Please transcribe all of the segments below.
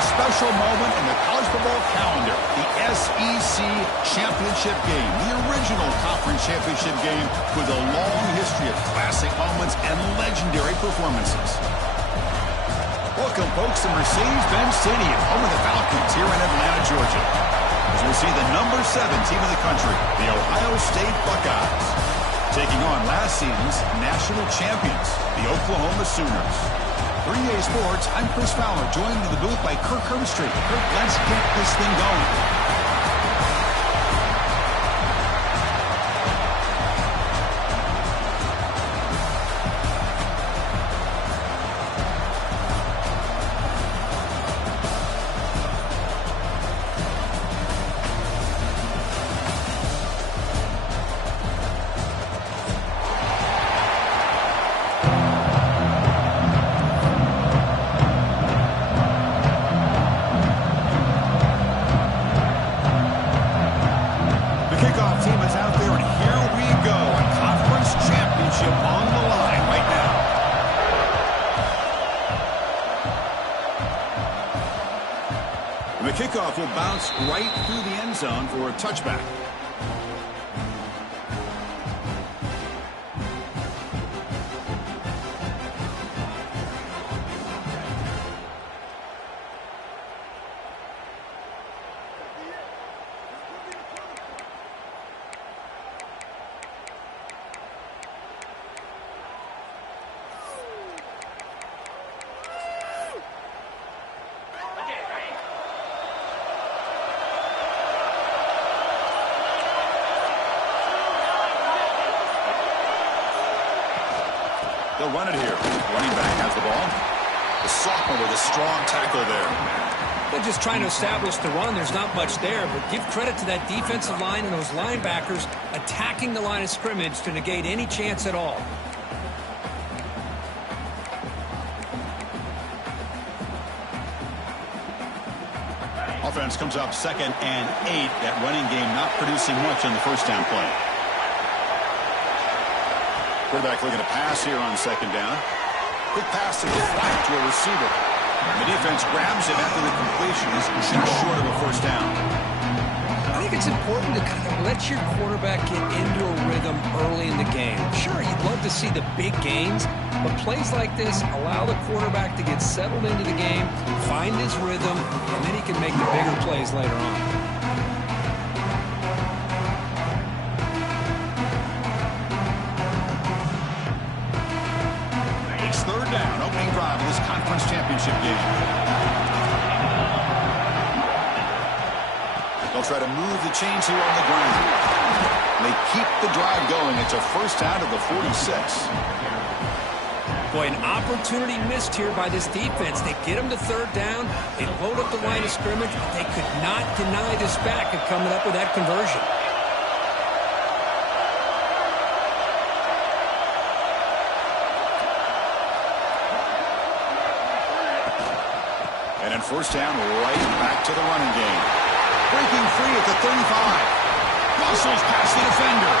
a special moment in the college football calendar, the SEC Championship game, the original conference championship game with a long history of classic moments and legendary performances. Welcome, folks, to Mercedes-Benz Stadium, home of the Falcons here in Atlanta, Georgia, as we see the number 7 team in the country, the Ohio State Buckeyes, taking on last season's national champions, the Oklahoma Sooners. For EA Sports, I'm Chris Fowler, joined in the booth by Kirk Herbstreit. Kirk, let's get this thing going. Kickoff team is out there, and here we go. A conference championship on the line right now. And the kickoff will bounce right through the end zone for a touchback. They'll run it here. Running back has the ball. The sophomore with a strong tackle there. They're just trying to establish the run. There's not much there, but give credit to that defensive line and those linebackers attacking the line of scrimmage to negate any chance at all. Offense comes up 2nd and 8. That running game not producing much on the first down play. Quarterback looking to pass here on 2nd down. Quick pass to the flat to a receiver. The defense grabs him after the completion. He's just short of a first down. I think it's important to kind of let your quarterback get into a rhythm early in the game. Sure, you'd love to see the big gains, but plays like this allow the quarterback to get settled into the game, find his rhythm, and then he can make the bigger plays later on. It's 3rd down, opening drive of this conference championship game. They'll try to move the chains here on the ground. They keep the drive going. It's a first down to the 46. Boy, an opportunity missed here by this defense. They get them to 3rd down. They load up the line of scrimmage. They could not deny this back of coming up with that conversion. And then first down, right back to the running game. Breaking free at the 35. Muscles past the defender.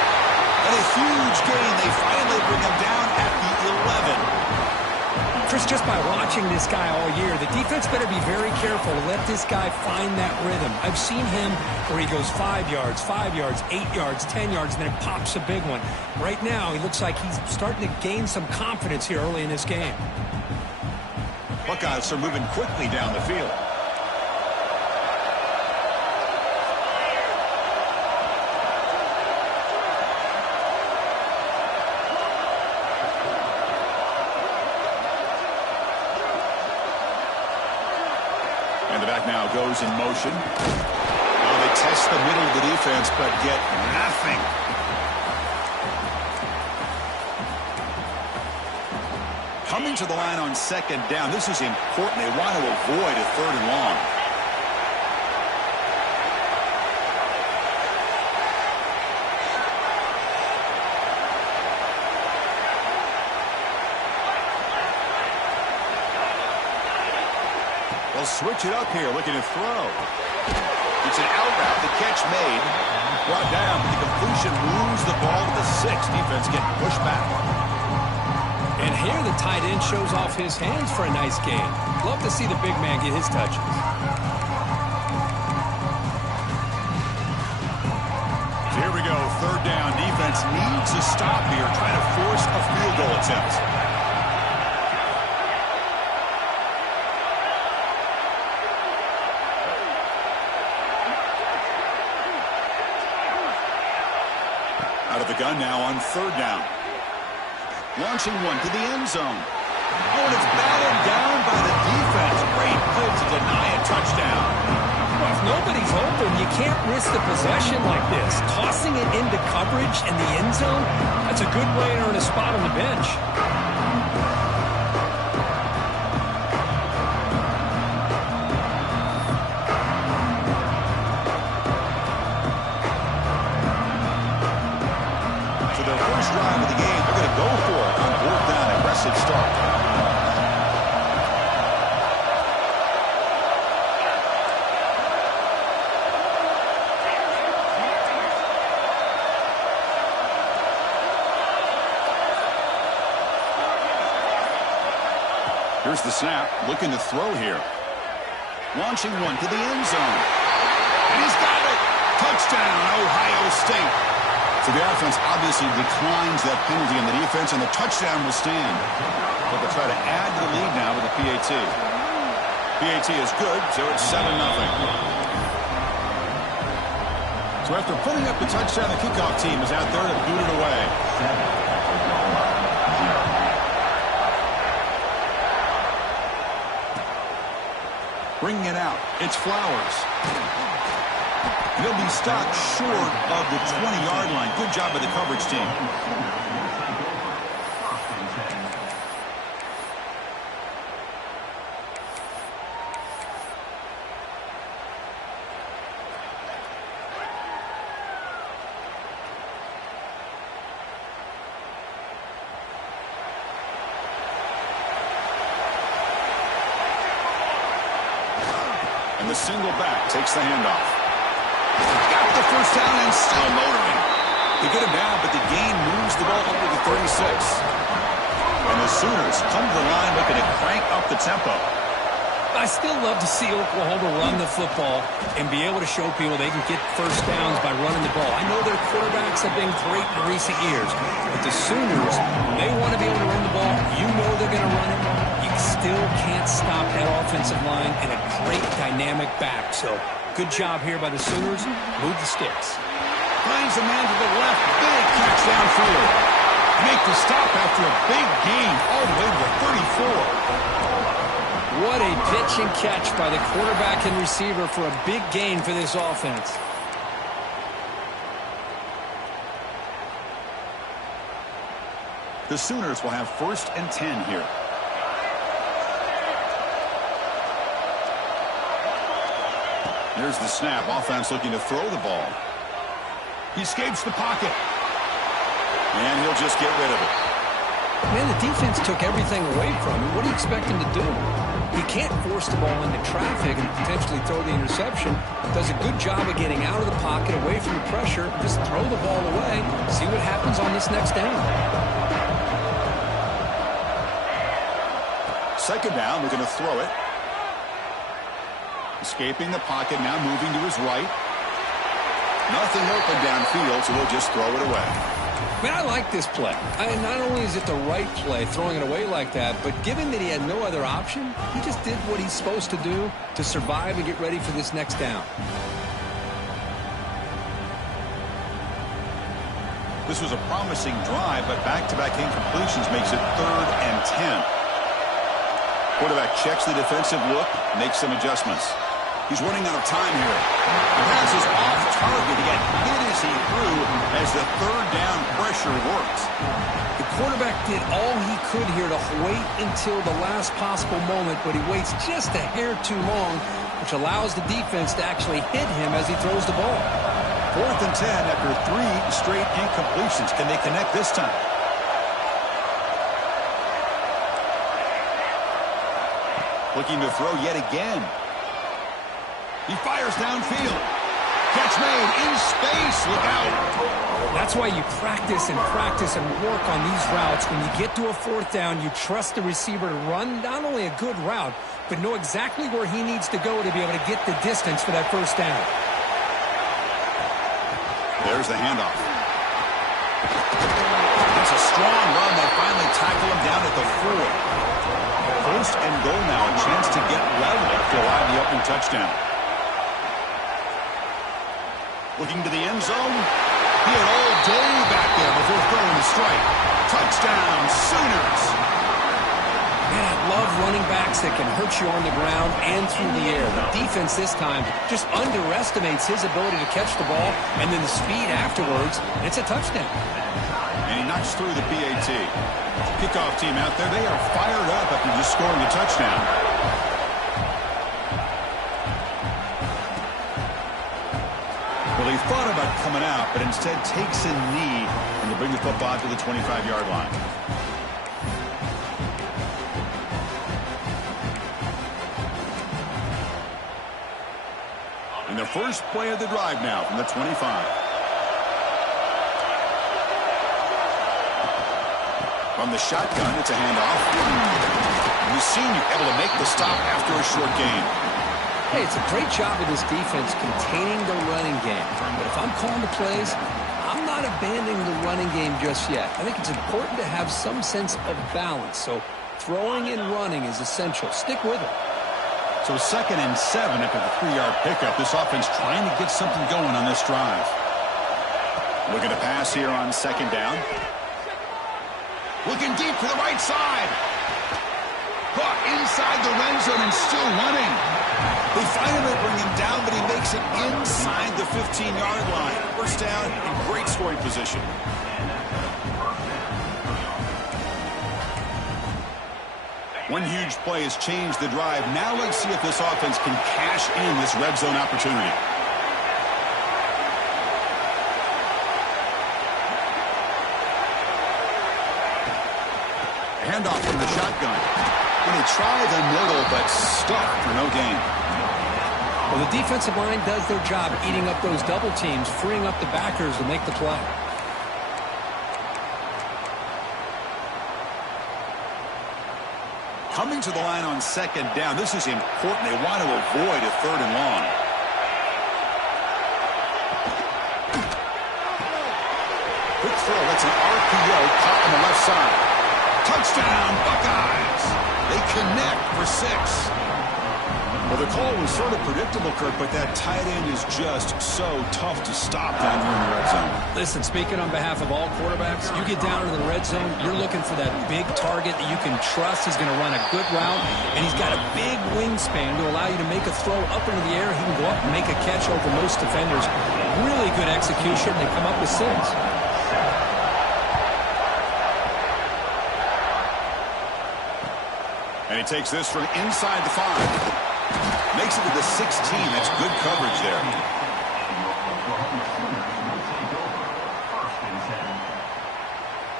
And a huge gain. They finally bring him down at the 11. Chris, just by watching this guy all year, the defense better be very careful to let this guy find that rhythm. I've seen him where he goes 5 yards, 8 yards, 10 yards, and then it pops a big one. Right now, he looks like he's starting to gain some confidence here early in this game. Buckeyes are moving quickly down the field. And the back now goes in motion. Now they test the middle of the defense, but get nothing. Coming to the line on 2nd down. This is important. They want to avoid a 3rd and long. They'll switch it up here, looking to throw. It's an out route. The catch made. Brought down. The completion moves the ball to the 6. Defense getting pushed back. And here the tight end shows off his hands for a nice gain. Love to see the big man get his touches. Here we go, third down. Defense needs a stop here, trying to force a field goal attempt. Out of the gun now on third down. Launching one to the end zone. Oh, and it's batted down by the defense. Great play to deny a touchdown. Well, if nobody's open, you can't risk the possession like this. Tossing it into coverage in the end zone, that's a good way to earn a spot on the bench. So their first drive of the game, they're going to go for it on fourth down. Aggressive start. Here's the snap, looking to throw here. Launching one to the end zone. And he's got it! Touchdown, Ohio State. So the offense obviously declines that penalty in the defense, and the touchdown will stand. But they'll try to add to the lead now with the PAT. PAT is good, so it's 7-0. So after putting up the touchdown, the kickoff team is out there to boot it away. Bringing it out, it's Flowers. He'll be stopped short of the 20-yard line. Good job by the coverage team. And the single back takes the handoff. Got the first down and still motoring. They get him down, but the gain moves the ball up to the 36. And the Sooners come to the line looking to crank up the tempo. I still love to see Oklahoma run the football and be able to show people they can get first downs by running the ball. I know their quarterbacks have been great in recent years, but the Sooners, they want to be able to run the ball. You know they're going to run it. You still can't stop that offensive line and a great dynamic back. So good job here by the Sooners. Move the sticks. Finds a man to the left. Big catch downfield. Make the stop after a big gain all the way to the 34. What a pitch and catch by the quarterback and receiver for a big gain for this offense. The Sooners will have 1st and 10 here. There's the snap. Offense looking to throw the ball. He escapes the pocket. And he'll just get rid of it. Man, the defense took everything away from him. What do you expect him to do? He can't force the ball into traffic and potentially throw the interception. Does a good job of getting out of the pocket, away from the pressure. Just throw the ball away. See what happens on this next down. Second down, we're going to throw it. Escaping the pocket, now moving to his right. Nothing open downfield, so he'll just throw it away. Man, I like this play. Not only is it the right play, throwing it away like that, but given that he had no other option, he just did what he's supposed to do to survive and get ready for this next down. This was a promising drive, but back-to-back incompletions makes it 3rd and 10. Quarterback checks the defensive look, makes some adjustments. He's running out of time here. The pass is off target. He got hit as he threw as the 3rd down pressure worked. The quarterback did all he could here to wait until the last possible moment, but he waits just a hair too long, which allows the defense to actually hit him as he throws the ball. 4th and 10 after 3 straight incompletions. Can they connect this time? Looking to throw yet again. He fires downfield. Catch made in space. Look out. That's why you practice and work on these routes. When you get to a fourth down, you trust the receiver to run not only a good route, but know exactly where he needs to go to be able to get the distance for that first down. There's the handoff. It's a strong run. They finally tackle him down at the 4. First and goal now. A chance to get level after allowing the opening touchdown. Looking to the end zone. He had all day back there before throwing the strike. Touchdown, Sooners. Man, I love running backs that can hurt you on the ground and through the air. The defense this time just underestimates his ability to catch the ball and then the speed afterwards, and it's a touchdown. And he knocks through the PAT. Kickoff team out there, they are fired up after just scoring a touchdown. Well, he thought about coming out, but instead takes a knee and to bring the football to the 25-yard line. And the first play of the drive now from the 25. From the shotgun, it's a handoff. The senior able to make the stop after a short gain. Hey, it's a great job of this defense containing the running game. But if I'm calling the plays, I'm not abandoning the running game just yet. I think it's important to have some sense of balance. So throwing and running is essential. Stick with it. So 2nd and 7 after the 3-yard pickup. This offense trying to get something going on this drive. Looking to pass here on 2nd down. Looking deep to the right side. Caught inside the red zone and still running. They finally bring him down, but he makes it inside the 15-yard line. First down in great scoring position. One huge play has changed the drive. Now let's see if this offense can cash in this red zone opportunity. Handoff from the shotgun. Going to try the middle, but stuck for no gain. Well, the defensive line does their job eating up those double teams, freeing up the backers to make the play. Coming to the line on 2nd down. This is important. They want to avoid a 3rd and long. Quick throw. That's an RPO caught on the left side. Touchdown, Buckeyes. They connect for 6. Well, the call was sort of predictable, Kirk, but that tight end is just so tough to stop down here in the red zone. Listen, speaking on behalf of all quarterbacks, you get down into the red zone, you're looking for that big target that you can trust is going to run a good route, and he's got a big wingspan to allow you to make a throw up into the air. He can go up and make a catch over most defenders. Really good execution. They come up with 6. And he takes this from inside the 5. Makes it to the 16. That's good coverage there.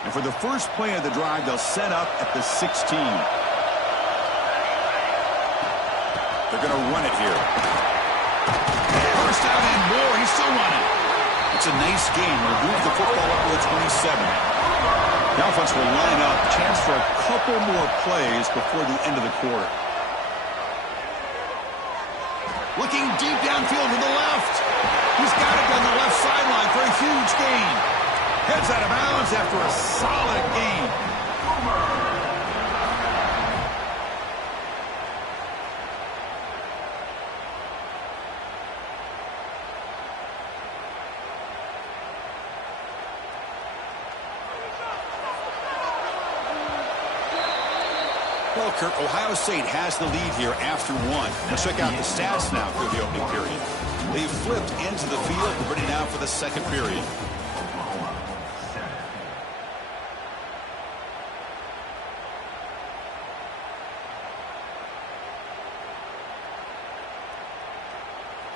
And for the first play of the drive, they'll set up at the 16. They're going to run it here. First down and more. He's still running. It's a nice game. We'll move the football up to the 27. The offense will line up. Chance for a couple more plays before the end of the quarter. Looking deep downfield to the left. He's got it down the left sideline for a huge gain. Heads out of bounds after a solid gain. Well, Kirk, Ohio State has the lead here after 1. Let's check out the stats now for the opening period. They've flipped into the field, ready now for the second period.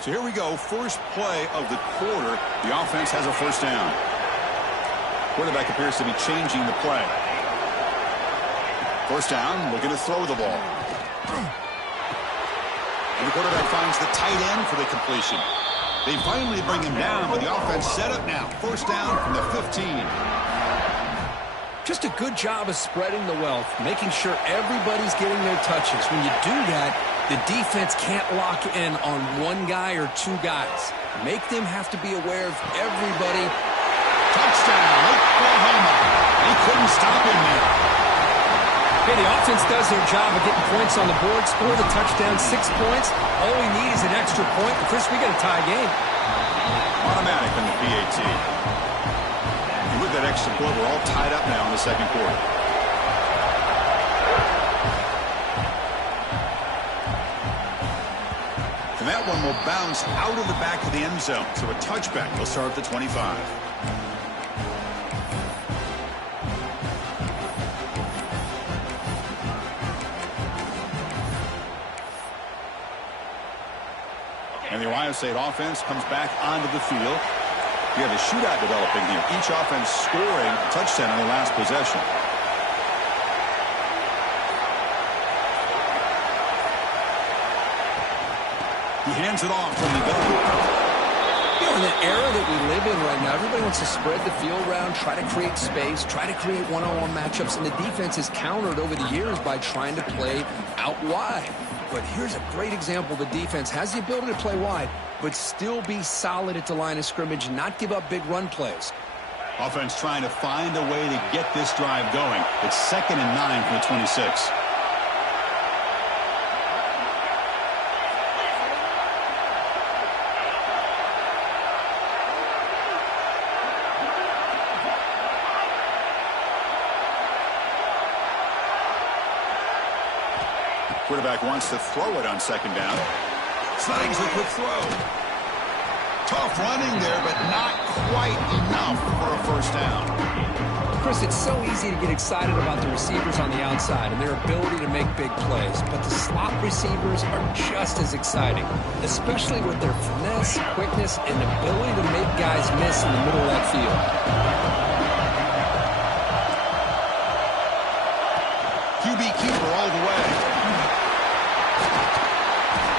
So here we go, first play of the quarter. The offense has a first down. Quarterback appears to be changing the play. First down, looking to throw the ball. And the quarterback finds the tight end for the completion. They finally bring him down, but the offense set up now. First down from the 15. Just a good job of spreading the wealth, making sure everybody's getting their touches. When you do that, the defense can't lock in on one guy or two guys. Make them have to be aware of everybody. Touchdown, Oklahoma. They couldn't stop him there. Hey, the offense does their job of getting points on the board, score the touchdown, 6 points. All we need is an extra point. And Chris, we got a tie game. Automatic on the PAT. And with that extra point, we're all tied up now in the second quarter. And that one will bounce out of the back of the end zone. So a touchback will start at the 25. And the Ohio State offense comes back onto the field. You have a shootout developing here. Each offense scoring a touchdown on the last possession. He hands it off from the gun. You know, in the era that we live in right now, everybody wants to spread the field around, try to create space, try to create one-on-one matchups, and the defense is countered over the years by trying to play out wide. But here's a great example. The defense has the ability to play wide, but still be solid at the line of scrimmage and not give up big run plays. Offense trying to find a way to get this drive going. It's 2nd and 9 from the 26. Quarterback wants to throw it on 2nd down. Snags a quick throw. Tough running there, but not quite enough for a first down. Chris, it's so easy to get excited about the receivers on the outside and their ability to make big plays, but the slot receivers are just as exciting, especially with their finesse, quickness, and ability to make guys miss in the middle of that field. QB keeper all the way.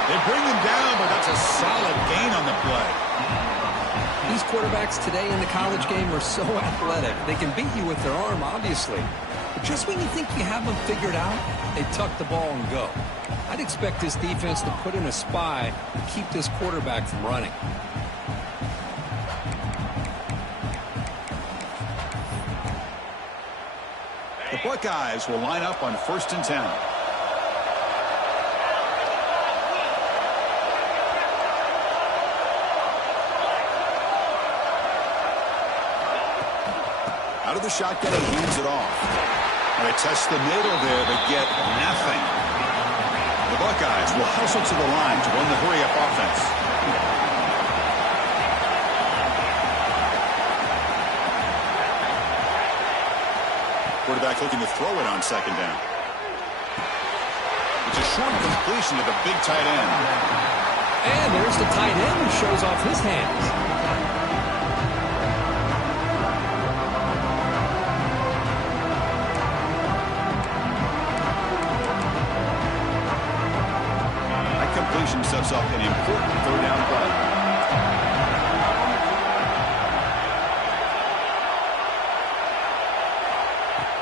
They bring him down, but that's a solid gain on the play. These quarterbacks today in the college game are so athletic. They can beat you with their arm, obviously. But just when you think you have them figured out, they tuck the ball and go. I'd expect this defense to put in a spy and keep this quarterback from running. The Buckeyes will line up on 1st and 10. Out of the shotgun, he hands it off. And they test the middle there, but get nothing. The Buckeyes will hustle to the line to run the hurry-up offense. Quarterback looking to throw it on 2nd down. It's a short completion to the big tight end. And there's the tight end who shows off his hands. Completion sets up an important 3rd down play.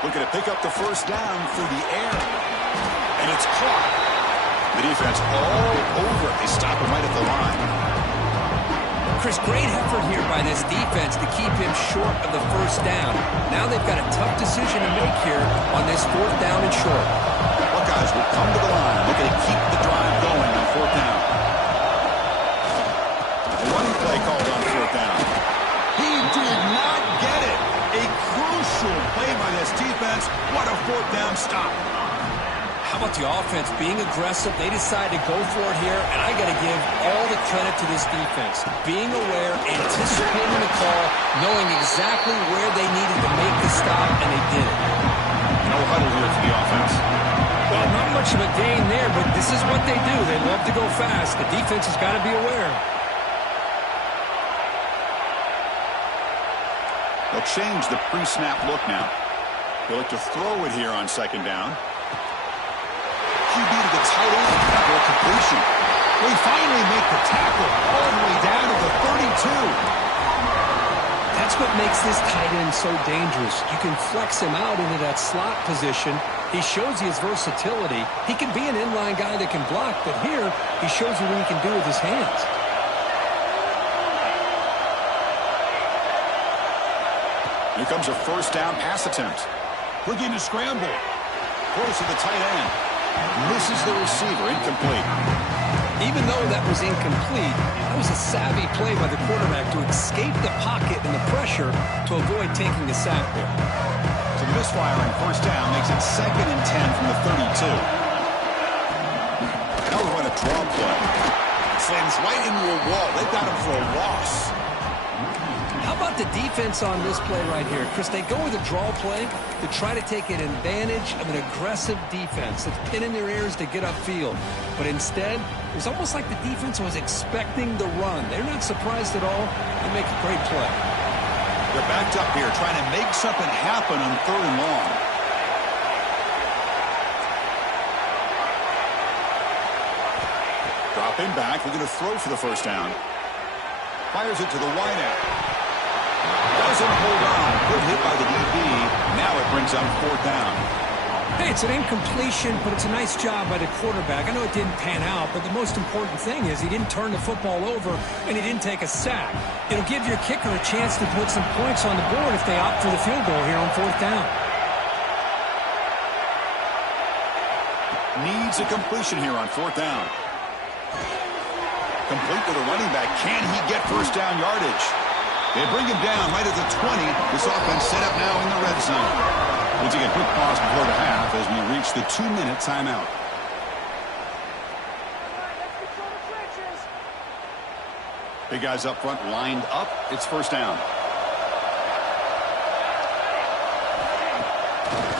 Looking to pick up the 1st down through the air. And it's caught. The defense all over it. They stop him right at the line. Chris, great effort here by this defense to keep him short of the 1st down. Now they've got a tough decision to make here on this 4th down and short. Buckeyes will come to the line, looking to keep the drive going on 4th down. A running play called on 4th down. He did not get it. A crucial play by this defense. What a 4th down stop. How about the offense being aggressive? They decided to go for it here, and I got to give all the credit to this defense. Being aware, anticipating the call, knowing exactly where they needed to make the stop, and they did it. No huddle here for the offense. Well, not much of a gain there, but this is what they do. They love to go fast. The defense has got to be aware. They'll change the pre-snap look now. They'll look to throw it here on 2nd down. QB to the tight end. completion. We finally make the tackle all the way down to the 32. That's what makes this tight end so dangerous. You can flex him out into that slot position. He shows you his versatility. He can be an inline guy that can block, but here he shows you what he can do with his hands. Here comes a first down pass attempt. Looking to scramble. Close to the tight end. Misses the receiver. Incomplete. Even though that was incomplete, that was a savvy play by the quarterback to escape the pocket and the pressure to avoid taking the sack there. So misfire on first down makes it 2nd and 10 from the 32. Now we run a draw play. Slams right into a wall. They've got him for a loss. How about the defense on this play right here? Chris, they go with a draw play to try to take an advantage of an aggressive defense that's pinning their ears to get upfield. But instead, it was almost like the defense was expecting the run. They're not surprised at all. They make a great play. They're backed up here trying to make something happen on 3rd and long. Dropping back. We're going to throw for the first down. Fires it to the wideout. Doesn't hold on. Good hit by the DB. Now it brings up 4th down. Hey, it's an incompletion, but it's a nice job by the quarterback. I know it didn't pan out, but the most important thing is he didn't turn the football over and he didn't take a sack. It'll give your kicker a chance to put some points on the board if they opt for the field goal here on 4th down. Needs a completion here on 4th down. Complete to the running back. Can he get first down yardage? They bring him down right at the 20. This offense set up now in the red zone. We'll take a quick pause before the half as we reach the 2-minute timeout. Big guys up front lined up. It's first down.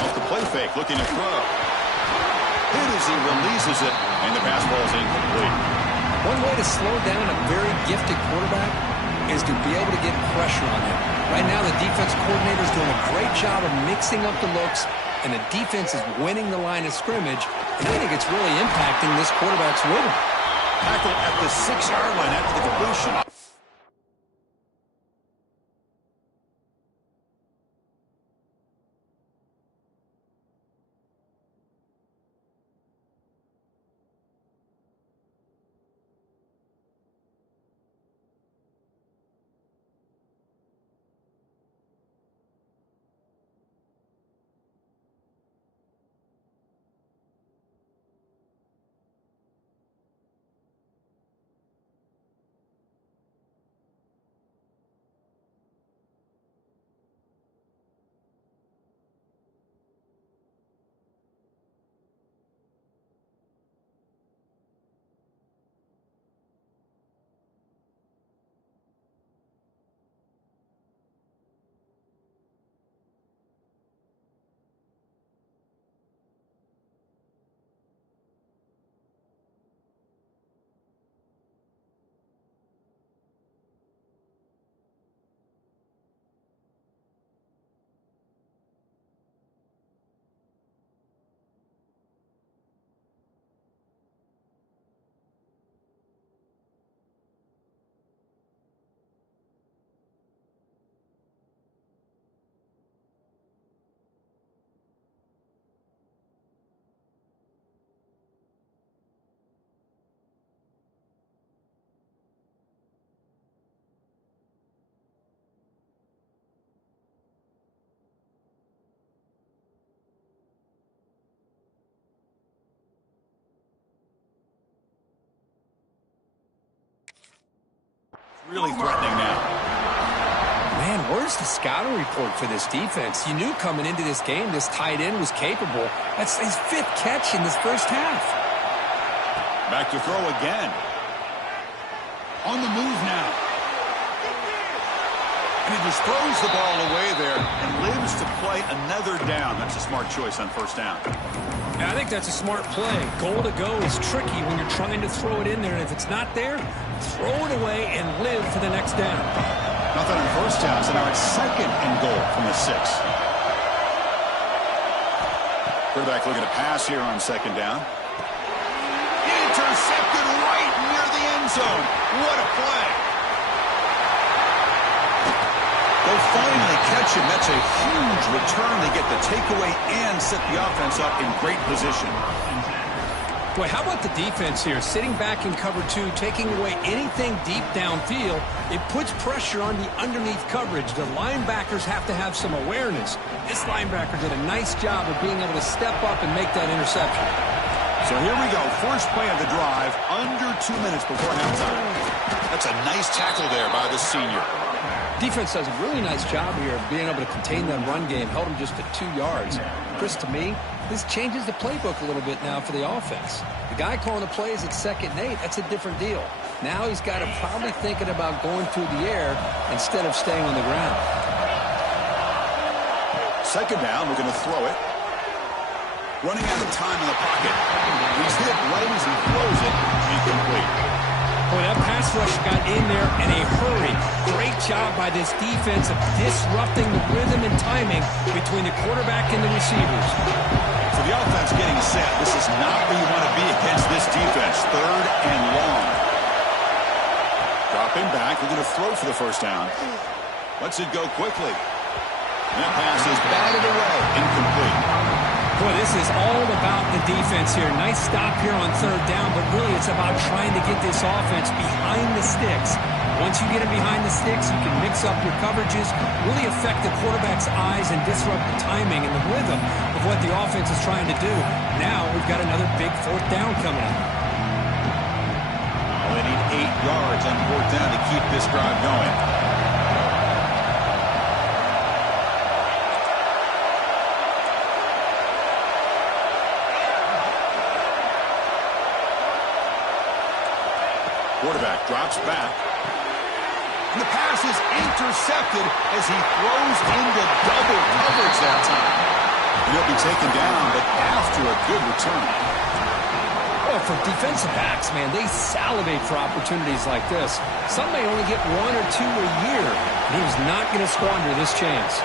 Off the play fake, looking to throw. Hit as he releases it, and the pass ball is incomplete. One way to slow down a very gifted quarterback is to be able to get pressure on him. Right now, the defense coordinator is doing a great job of mixing up the looks, and the defense is winning the line of scrimmage, and I think it's really impacting this quarterback's rhythm. Tackle at the 6-yard line after the completion. Really threatening now. Man, where's the scouting report for this defense? You knew coming into this game this tight end was capable. That's his 5th catch in this first half. Back to throw again. On the move now. And he just throws the ball away there and lives to play another down. That's a smart choice on first down. Yeah, I think that's a smart play. Goal to go is tricky when you're trying to throw it in there. And if it's not there, throw it away and live for the next down. Nothing on first down, so now it's 2nd and goal from the 6. Quarterback looking to pass here on 2nd down. intercepted right near the end zone. What a play. They'll finally catch him. That's a huge return. They get the takeaway and set the offense up in great position. Boy, how about the defense here? Sitting back in cover two, taking away anything deep downfield. It puts pressure on the underneath coverage. The linebackers have to have some awareness. This linebacker did a nice job of being able to step up and make that interception. So here we go. First play of the drive, under 2 minutes before halftime. That's a nice tackle there by the senior. Defense does a really nice job here of being able to contain that run game. Held him just at 2 yards. Chris, to me, this changes the playbook a little bit now for the offense. The guy calling the plays at 2nd and 8, that's a different deal. Now he's got to probably thinking about going through the air instead of staying on the ground. 2nd down, we're going to throw it. Running out of time in the pocket. He's hit right as he throws it. Incomplete. Boy, that pass rush got in there in a hurry. Great job by this defense of disrupting the rhythm and timing between the quarterback and the receivers. For the offense getting set, this is not where you want to be against this defense. 3rd and long. Dropping back. We're going to throw for the first down. Lets it go quickly. And that pass is batted away. Incomplete. Boy, this is all about the defense here. Nice stop here on 3rd down, but really it's about trying to get this offense behind the sticks. Once you get it behind the sticks, you can mix up your coverages, really affect the quarterback's eyes and disrupt the timing and the rhythm of what the offense is trying to do. Now we've got another big 4th down coming up. Well, they need 8 yards on 4th down to keep this drive going. Quarterback drops back. And the pass is intercepted as he throws into double coverage that time. And he'll be taken down, but after a good return. Well, for defensive backs, man, they salivate for opportunities like this. Some may only get 1 or 2 a year. And he was not going to squander this chance.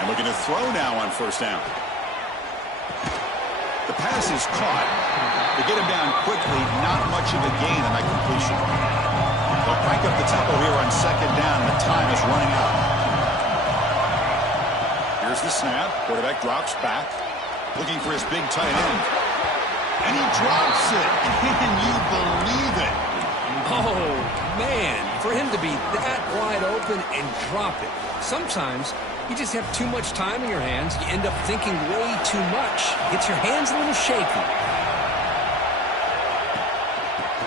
And we're going to throw now on 1st down. The pass is caught. They get him down quickly, not much of a gain on that completion. They'll crank up the tempo here on 2nd down, and the time is running out. Here's the snap. Quarterback drops back, looking for his big tight end. And he drops it. Can you believe it? Oh, man, for him to be that wide open and drop it. Sometimes you just have too much time in your hands. You end up thinking way too much. Gets your hands a little shaky.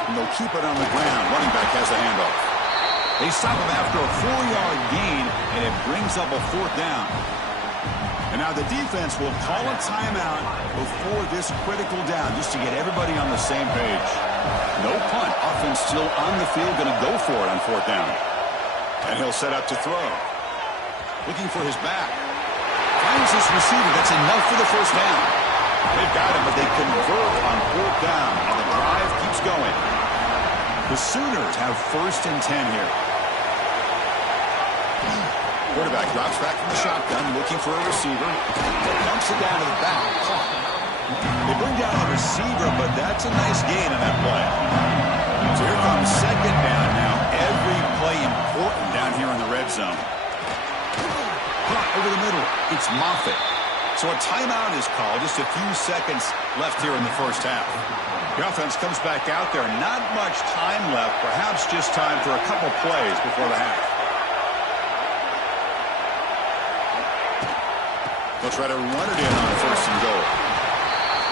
And they'll keep it on the ground. Running back has the handoff. They stop him after a 4-yard gain, and it brings up a 4th down. And now the defense will call a timeout before this critical down, just to get everybody on the same page. No punt. Offense still on the field, going to go for it on 4th down. And he'll set up to throw. Looking for his back. Finds his receiver. That's enough for the 1st down. They've got him, but they convert on 4th down, and the drive keeps going. The Sooners have 1st and 10 here. Quarterback drops back from the shotgun, looking for a receiver. Dumps it down to the back. Caught. They bring down the receiver, but that's a nice gain on that play. So here comes 2nd down now. Every play important down here in the red zone. Caught over the middle. It's Moffitt. So a timeout is called. Just a few seconds left here in the 1st half. The offense comes back out there. Not much time left. Perhaps just time for a couple plays before the half. They'll try to run it in on 1st and goal.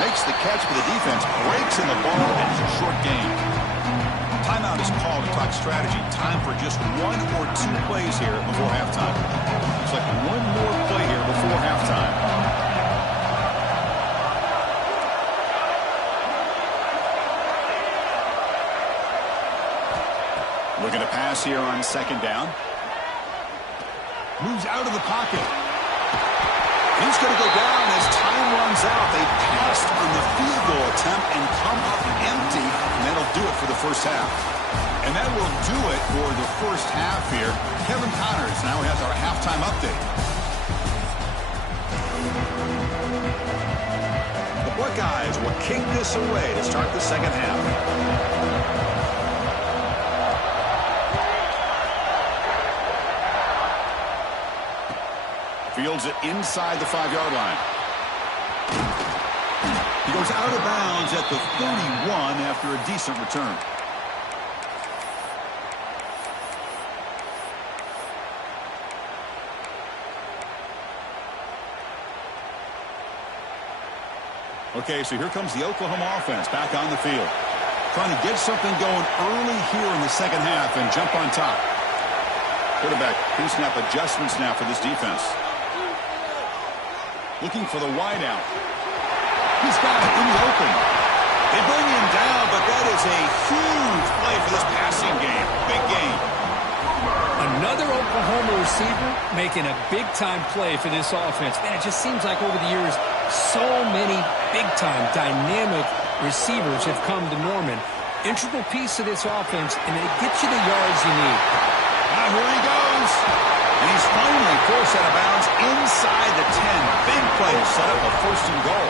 Makes the catch, but the defense breaks in the ball, and it's a short game. Timeout is called to talk strategy. Time for just 1 or 2 plays here before halftime. Looks like one more play here before halftime. Looking to pass here on 2nd down. Moves out of the pocket. He's going to go down as time runs out. They passed on the field goal attempt and come up empty, and that'll do it for the 1st half. And that will do it for the 1st half here. Kevin Connors now has our halftime update. The Buckeyes will kick this away to start the second half. Fields it inside the 5-yard line. He goes out of bounds at the 31 after a decent return. Okay, so here comes the Oklahoma offense back on the field. Trying to get something going early here in the second half and jump on top. Quarterback pre-snap adjustments now for this defense. Looking for the wideout. He's got it in the open. They bring him down, but that is a huge play for this passing game. Big game. Another Oklahoma receiver making a big-time play for this offense. Man, it just seems like over the years, so many big-time, dynamic receivers have come to Norman. Integral piece of this offense, and it gets you the yards you need. Now here he goes. And he's finally forced out of bounds inside the 10. Big play to set up a 1st and goal.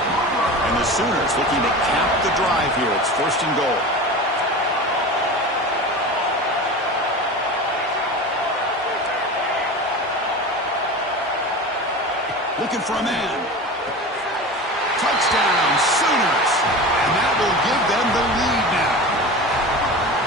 And the Sooners looking to cap the drive here. It's 1st and goal. Looking for a man. Touchdown, Sooners. And that will give them the lead now.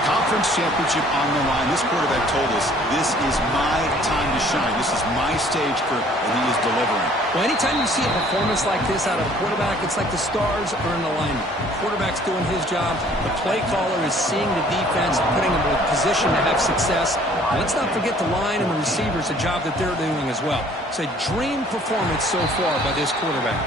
Conference championship on the line. This quarterback told us, this is my time to shine. This is my stage, Kirk, and he is delivering. Well, anytime you see a performance like this out of a quarterback, it's like the stars are in alignment. The quarterback's doing his job. The play caller is seeing the defense, putting him in a position to have success. Let's not forget the line and the receivers, the job that they're doing as well. It's a dream performance so far by this quarterback.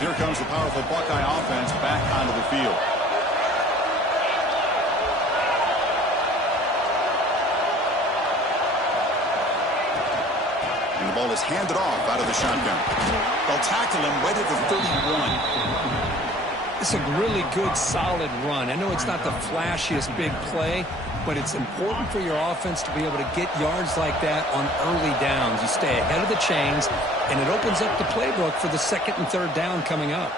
Here comes the powerful Buckeye offense back onto the field. And the ball is handed off out of the shotgun. They'll tackle him right at the 31. It's a really good, solid run. I know it's not the flashiest big play, but it's important for your offense to be able to get yards like that on early downs. You stay ahead of the chains, and it opens up the playbook for the 2nd and 3rd down coming up.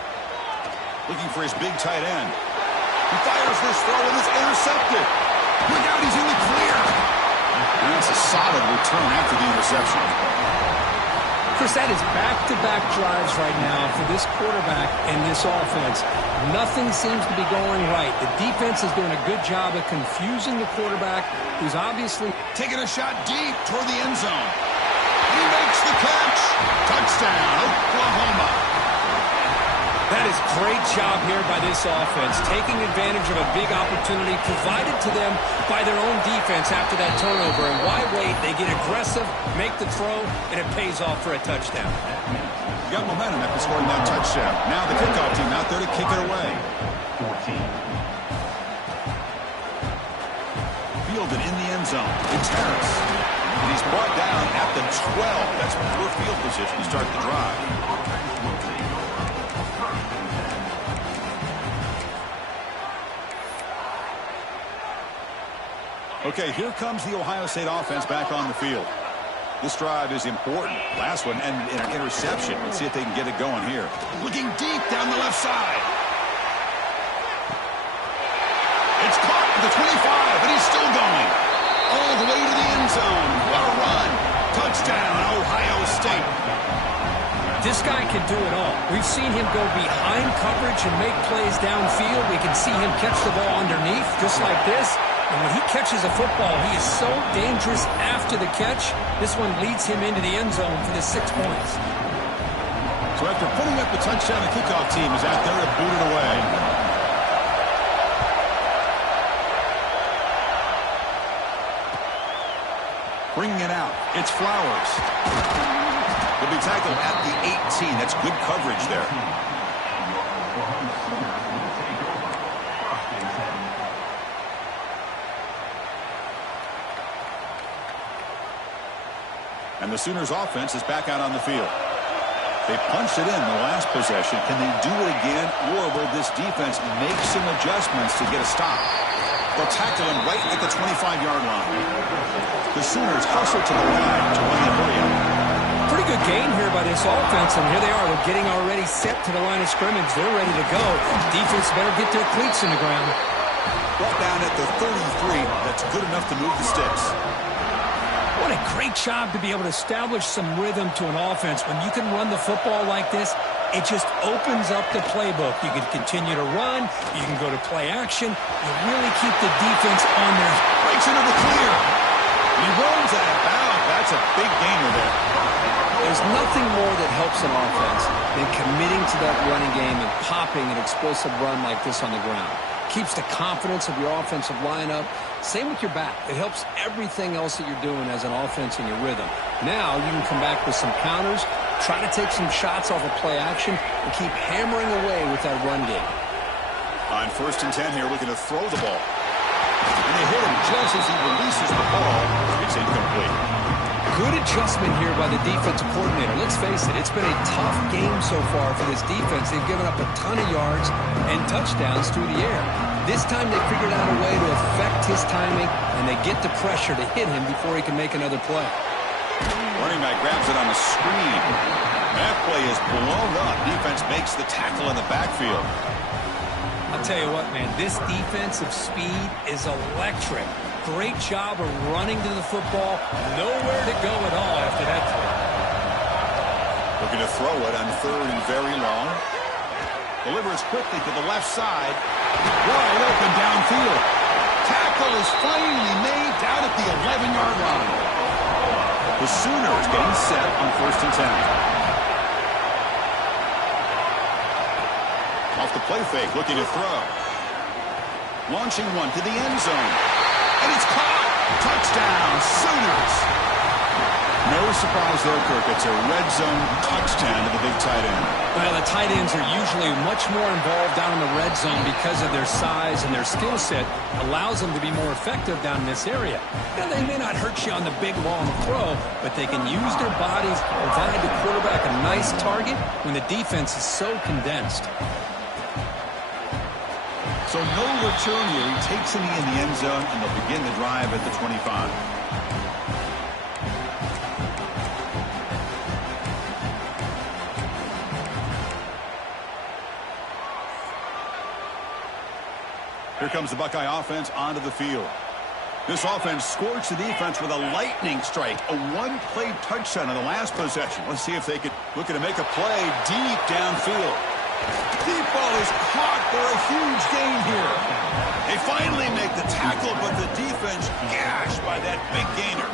Looking for his big tight end. He fires this throw, and it's intercepted. Look out, he's in the clear. And that's a solid return after the interception. Chris, that is back-to-back drives right now for this quarterback and this offense. Nothing seems to be going right. The defense is doing a good job of confusing the quarterback, who's obviously taking a shot deep toward the end zone. He makes the catch. Touchdown, Oklahoma. That is great job here by this offense, taking advantage of a big opportunity provided to them by their own defense after that turnover. And why wait? They get aggressive, make the throw, and it pays off for a touchdown. Got momentum after scoring that touchdown. Now the kickoff team out there to kick it away. 14. Fielded in the end zone. It's Harris. And he's brought down at the 12. That's poor field position to start the drive. Okay, here comes the Ohio State offense back on the field. This drive is important. Last one ended in an interception. Let's see if they can get it going here. Looking deep down the left side. It's caught at the 25, and he's still going. All the way to the end zone. What a run. Touchdown, Ohio State. This guy can do it all. We've seen him go behind coverage and make plays downfield. We can see him catch the ball underneath, just like this. And when he catches a football, he is so dangerous after the catch. This one leads him into the end zone for the 6 points. So after putting up the touchdown, the kickoff team is out there to boot it away. Bringing it out, it's Flowers. He'll be tackled at the 18. That's good coverage there. And the Sooners offense is back out on the field. They punched it in the last possession. Can they do it again, or will this defense make some adjustments to get a stop? They'll tackle him right at the 25-yard line. The Sooners hustle to the line to run the hurry up. Pretty good gain here by this offense, and here they are. They're getting already set to the line of scrimmage. They're ready to go. Defense better get their cleats in the ground. Brought down at the 33. That's good enough to move the sticks. What a great job to be able to establish some rhythm to an offense. When you can run the football like this, it just opens up the playbook. You can continue to run. You can go to play action. You really keep the defense on their... Breaks into the clear. He runs out of bounds. That's a big gainer there. There's nothing more that helps an offense than committing to that running game and popping an explosive run like this on the ground. Keeps the confidence of your offensive lineup. Same with your back. It helps everything else that you're doing as an offense in your rhythm. Now you can come back with some counters, try to take some shots off of play action, and keep hammering away with that run game. On 1st and 10 here, looking to throw the ball. And they hit him just as he releases the ball. It's incomplete. Good adjustment here by the defensive coordinator. Let's face it, it's been a tough game so far for this defense. They've given up a ton of yards and touchdowns through the air. This time they figured out a way to affect his timing, and they get the pressure to hit him before he can make another play. Running back grabs it on the screen. That play is blown up. Defense makes the tackle in the backfield. I'll tell you what, man, this defensive speed is electric. Great job of running to the football. Nowhere to go at all after that play. Looking to throw it on 3rd and very long. Delivers quickly to the left side. Wide open downfield. Tackle is finally made down at the 11-yard line. The Sooners getting set on 1st and 10. Off the play fake, looking to throw. Launching one to the end zone. And it's caught! Touchdown, Sooners! No surprise there, Kirk. It's a red zone touchdown to the big tight end. Well, the tight ends are usually much more involved down in the red zone because of their size and their skill set allows them to be more effective down in this area. Now, they may not hurt you on the big, long throw, but they can use their bodies to provide the quarterback a nice target when the defense is so condensed. So no return here. He takes it in the end zone, and they'll begin the drive at the 25. Here comes the Buckeye offense onto the field. This offense scorched the defense with a lightning strike, a one-play touchdown on the last possession. Let's see if they could look to make a play deep downfield. Deep ball is caught for a huge gain here. They finally make the tackle, but the defense gashed by that big gainer.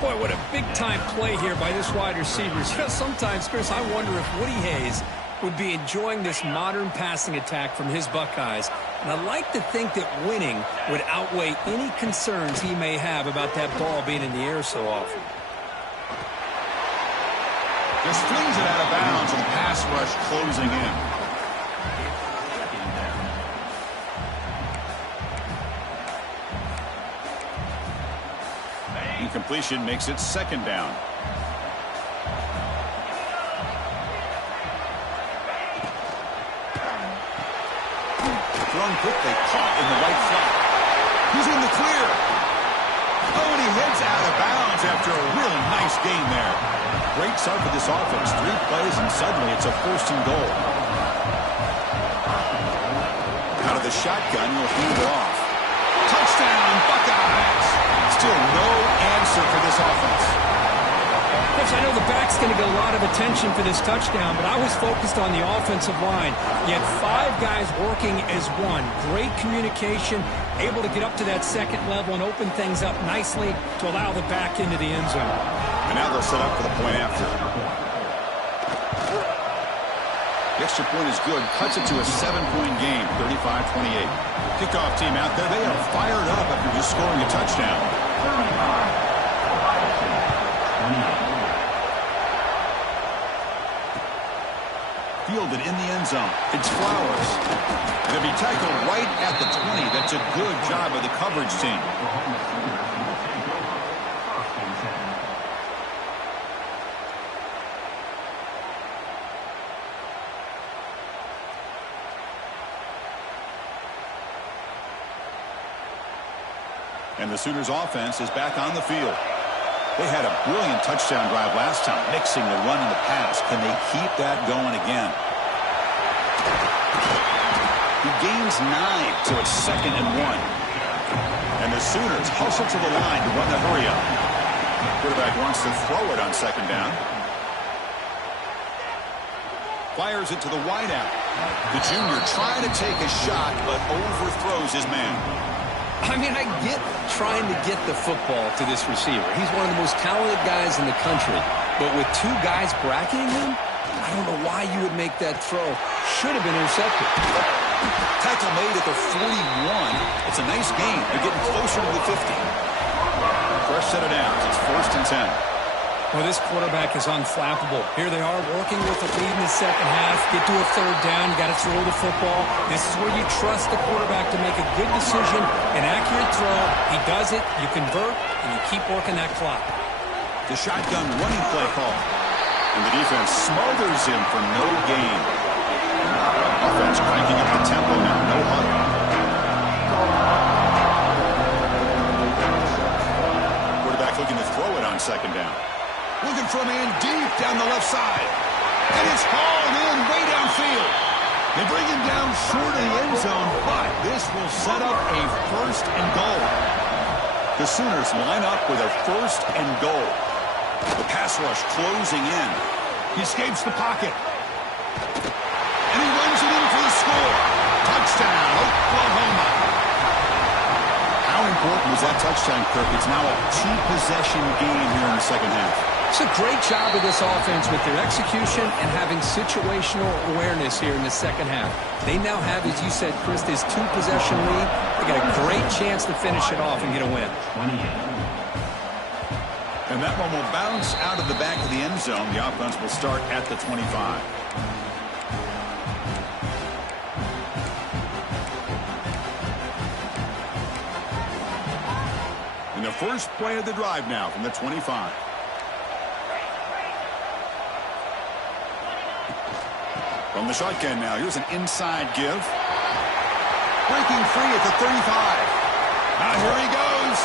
Boy, what a big-time play here by this wide receiver. You know, sometimes, Chris, I wonder if Woody Hayes would be enjoying this modern passing attack from his Buckeyes. And I'd like to think that winning would outweigh any concerns he may have about that ball being in the air so often. Just flings it out of bounds, and the pass rush closing in. Incompletion makes it 2nd down. Thrown quickly, caught in the right flat. He's in the clear. Oh, and he heads out of bounds after a real nice gain there. Great start for this offense. 3 plays, and suddenly it's a 1st and goal. Out of the shotgun, he'll hand it off. Touchdown, Buckeyes! Still no answer for this offense. Coach, I know the back's going to get a lot of attention for this touchdown, but I was focused on the offensive line. You had 5 guys working as one. Great communication, able to get up to that 2nd level and open things up nicely to allow the back into the end zone. And now they'll set up for the point after. The extra point is good. Cuts it to a 7-point game, 35-28. Kickoff team out there. They are fired up after just scoring a touchdown. Fielded in the end zone. It's Flowers. And he'll be tackled right at the 20. That's a good job of the coverage team. And the Sooners offense is back on the field. They had a brilliant touchdown drive last time, mixing the run and the pass. Can they keep that going again? He gains 9, so it's 2nd and 1. And the Sooners hustle to the line to run the hurry up. Quarterback wants to throw it on 2nd down. Fires it to the wideout. The junior trying to take a shot, but overthrows his man. I mean, I get trying to get the football to this receiver. He's one of the most talented guys in the country. But with 2 guys bracketing him, I don't know why you would make that throw. Should have been intercepted. Tackle made at the 41. It's a nice gain. They're getting closer to the 50. Fresh set of downs. It's 1st and 10. Well, this quarterback is unflappable. Here they are working with the lead in the second half. Get to a 3rd down. You got to throw the football. This is where you trust the quarterback to make a good decision, an accurate throw. He does it, you convert, and you keep working that clock. The shotgun running play call. And the defense smothers him for no gain. Offense cranking up the tempo now. No huddle. Quarterback looking to throw it on 2nd down. Looking for a man deep down the left side. And it's hauled in way downfield. They bring him down short of the end zone, but this will set up a 1st and goal. The Sooners line up with a 1st and goal. The pass rush closing in. He escapes the pocket. And he runs it in for the score. Touchdown, Oklahoma. How important was that touchdown, Kirk? It's now a 2-possession game here in the second half. It's a great job of this offense with their execution and having situational awareness here in the second half. They now have, as you said, Chris, this 2-possession lead. They got a great chance to finish it off and get a win. And that one will bounce out of the back of the end zone. The offense will start at the 25. And the first play of the drive now from the 25. From the shotgun now, here's an inside give. Breaking free at the 35. Now here he goes.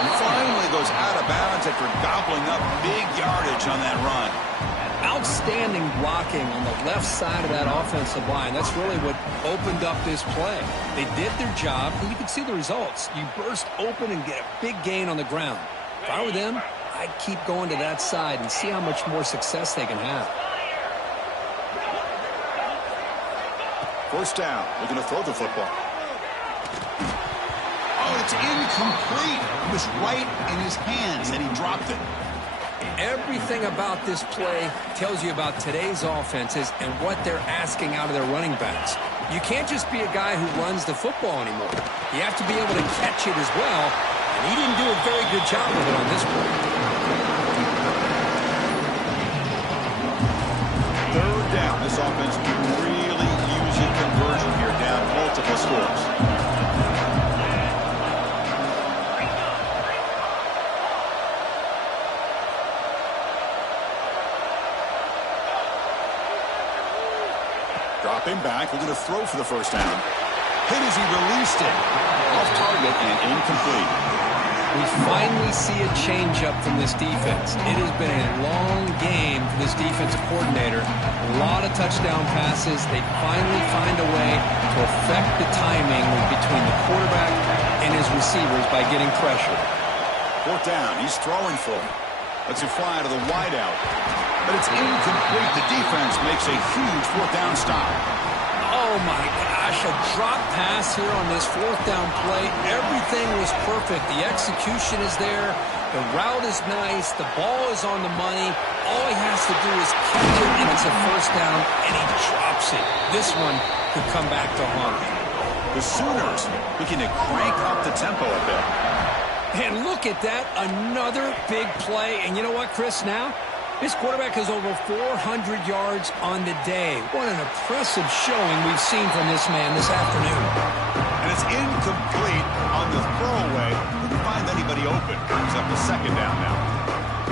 And finally goes out of bounds after gobbling up big yardage on that run. Outstanding blocking on the left side of that offensive line. That's really what opened up this play. They did their job, and you can see the results. You burst open and get a big gain on the ground. If I were them, I'd keep going to that side and see how much more success they can have. 1st down. They're going to throw the football. Oh, it's incomplete. It was right in his hands, and he dropped it. Everything about this play tells you about today's offenses and what they're asking out of their running backs. You can't just be a guy who runs the football anymore. You have to be able to catch it as well, and he didn't do a very good job of it on this play. 3rd down. This offense can really use a conversion here, down multiple scores. Dropping back, looking to throw for the 1st down. Hit as he released it. Off target and incomplete. We finally see a change-up from this defense. It has been a long game for this defensive coordinator. A lot of touchdown passes. They finally find a way to affect the timing between the quarterback and his receivers by getting pressure. 4th down, he's throwing for it. Lets it fly to the wideout. But it's incomplete. The defense makes a huge 4th down stop. Oh, my gosh, a drop pass here on this 4th down play. Everything was perfect. The execution is there. The route is nice. The ball is on the money. All he has to do is catch it, and it's a 1st down, and he drops it. This one could come back to haunt him. The Sooners looking to crank up the tempo a bit. And look at that, another big play. And you know what, Chris, now? This quarterback has over 400 yards on the day. What an impressive showing we've seen from this man this afternoon. And it's incomplete on the throwaway. Couldn't find anybody open. He's up to 2nd down now.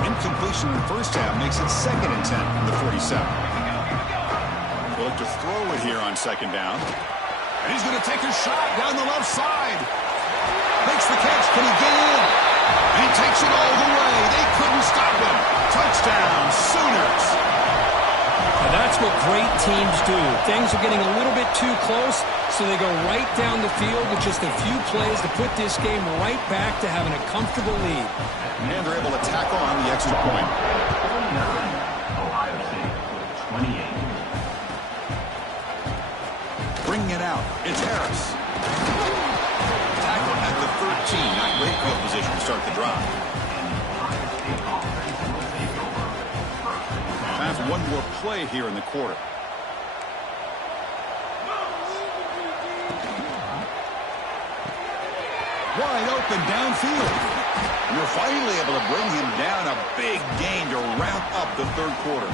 Incompletion in the 1st half makes it 2nd and 10 from the 47. They'll look to throw it here on 2nd down. And he's going to take a shot down the left side. Makes the catch. Can he get in? And he takes it all the way. They couldn't stop him. Touchdown, Sooners. Now that's what great teams do. Things are getting a little bit too close, so they go right down the field with just a few plays to put this game right back to having a comfortable lead. And they're able to tack on the extra point. Ohio State, 28. Bringing it out. It's Harris. Tackle at the 13. Not great field position to start the drive. Time for one more play here in the quarter. Wide open downfield. And they're finally able to bring him down. A big gain to wrap up the third quarter.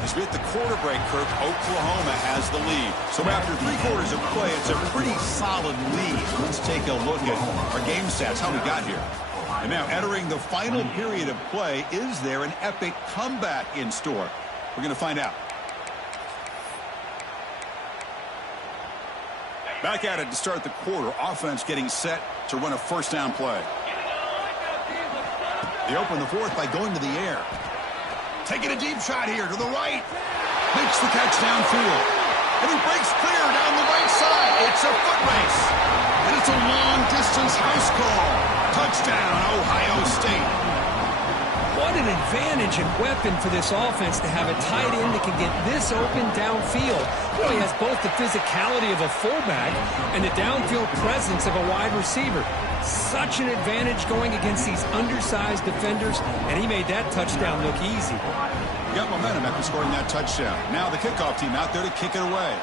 As we hit the quarter break, Kirk, Oklahoma has the lead. So after 3 quarters of play, it's a pretty solid lead. Let's take a look at our game stats, how we got here. And now entering the final period of play, is there an epic comeback in store? We're going to find out. Back at it to start the quarter. Offense getting set to run a first down play. They open the fourth by going to the air. Taking a deep shot here to the right. Makes the catch downfield. And he breaks clear down the right side. It's a foot race. And it's a long-distance house call. Touchdown, Ohio State. What an advantage and weapon for this offense to have a tight end that can get this open downfield. Really has both the physicality of a fullback and the downfield presence of a wide receiver. Such an advantage going against these undersized defenders, and he made that touchdown look easy. Got momentum after scoring that touchdown. Now the kickoff team out there to kick it away.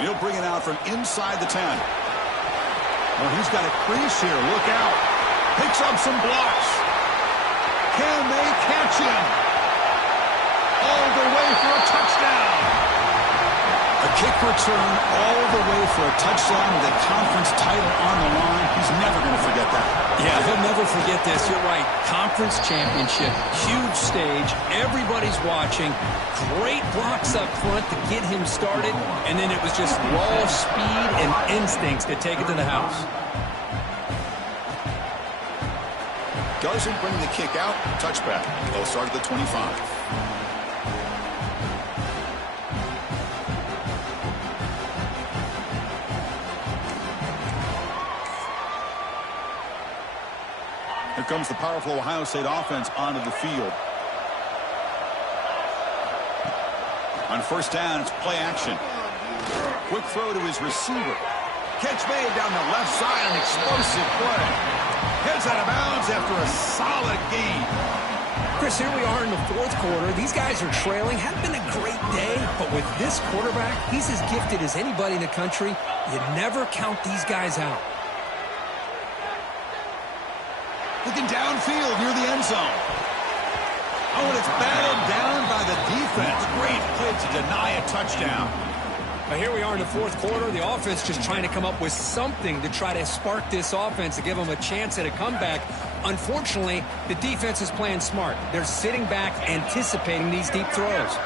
And he'll bring it out from inside the 10. Well, he's got a crease here. Look out. Picks up some blocks. Can they catch him? All the way for a touchdown. A kick return all the way for a touchdown with a conference title on the line. He's never going to forget that. Yeah, he'll never forget this. You're right. Conference championship, huge stage. Everybody's watching. Great blocks up front to get him started. And then it was just raw speed and instincts to take it to the house. Doesn't bring the kick out. Touchback. They'll start at the 25. Here comes the powerful Ohio State offense onto the field. On first down, it's play action. Quick throw to his receiver. Catch made down the left side, an explosive play. Heads out of bounds after a solid gain. Chris, here we are in the fourth quarter. These guys are trailing. Hadn't been a great day, but with this quarterback, he's as gifted as anybody in the country. You never count these guys out. Looking downfield near the end zone. Oh, and it's batted down by the defense. Great play to deny a touchdown. But here we are in the fourth quarter. The offense just trying to come up with something to try to spark this offense to give them a chance at a comeback. Unfortunately, the defense is playing smart. They're sitting back, anticipating these deep throws.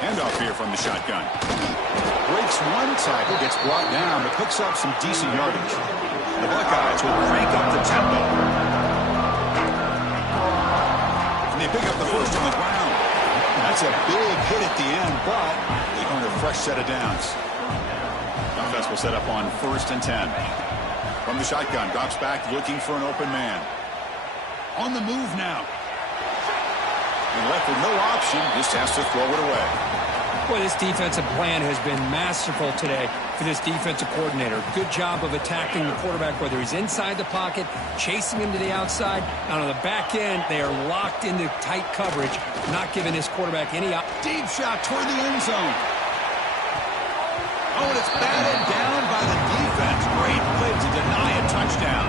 Handoff here from the shotgun. Breaks one tackle, gets brought down, but picks up some decent yardage. The Buckeyes will crank up the tempo. And they pick up the first on the ground. That's a big hit at the end, but they earn a fresh set of downs. Offense will set up on 1st and 10. From the shotgun, drops back looking for an open man. On the move now. And left with no option, just has to throw it away. Boy, this defensive plan has been masterful today for this defensive coordinator. Good job of attacking the quarterback, whether he's inside the pocket, chasing him to the outside. And on the back end, they are locked into tight coverage, not giving this quarterback any option. Deep shot toward the end zone. Oh, and it's batted down by the defense. Great play to deny a touchdown.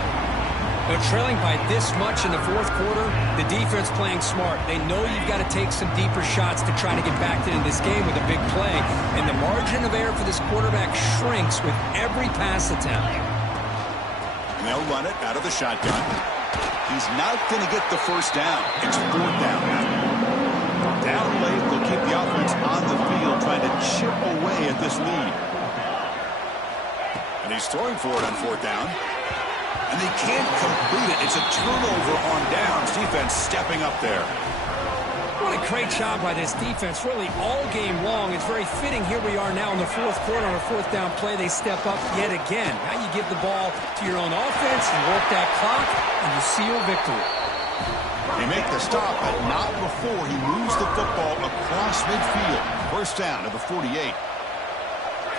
They're trailing by this much in the fourth quarter. The defense playing smart. They know you've got to take some deeper shots to try to get back into this game with a big play. And the margin of error for this quarterback shrinks with every pass attempt. And they'll run it out of the shotgun. He's not going to get the first down. It's 4th down. Down late, they'll keep the offense on the field trying to chip away at this lead. And he's throwing for it on 4th down. And they can't complete it. It's a turnover on downs. Defense stepping up there. What a great job by this defense, really all game long. It's very fitting. Here we are now in the 4th quarter on a 4th down play. They step up yet again. Now you give the ball to your own offense, you work that clock, and you seal victory. They make the stop, but not before he moves the football across midfield. 1st down to the 48.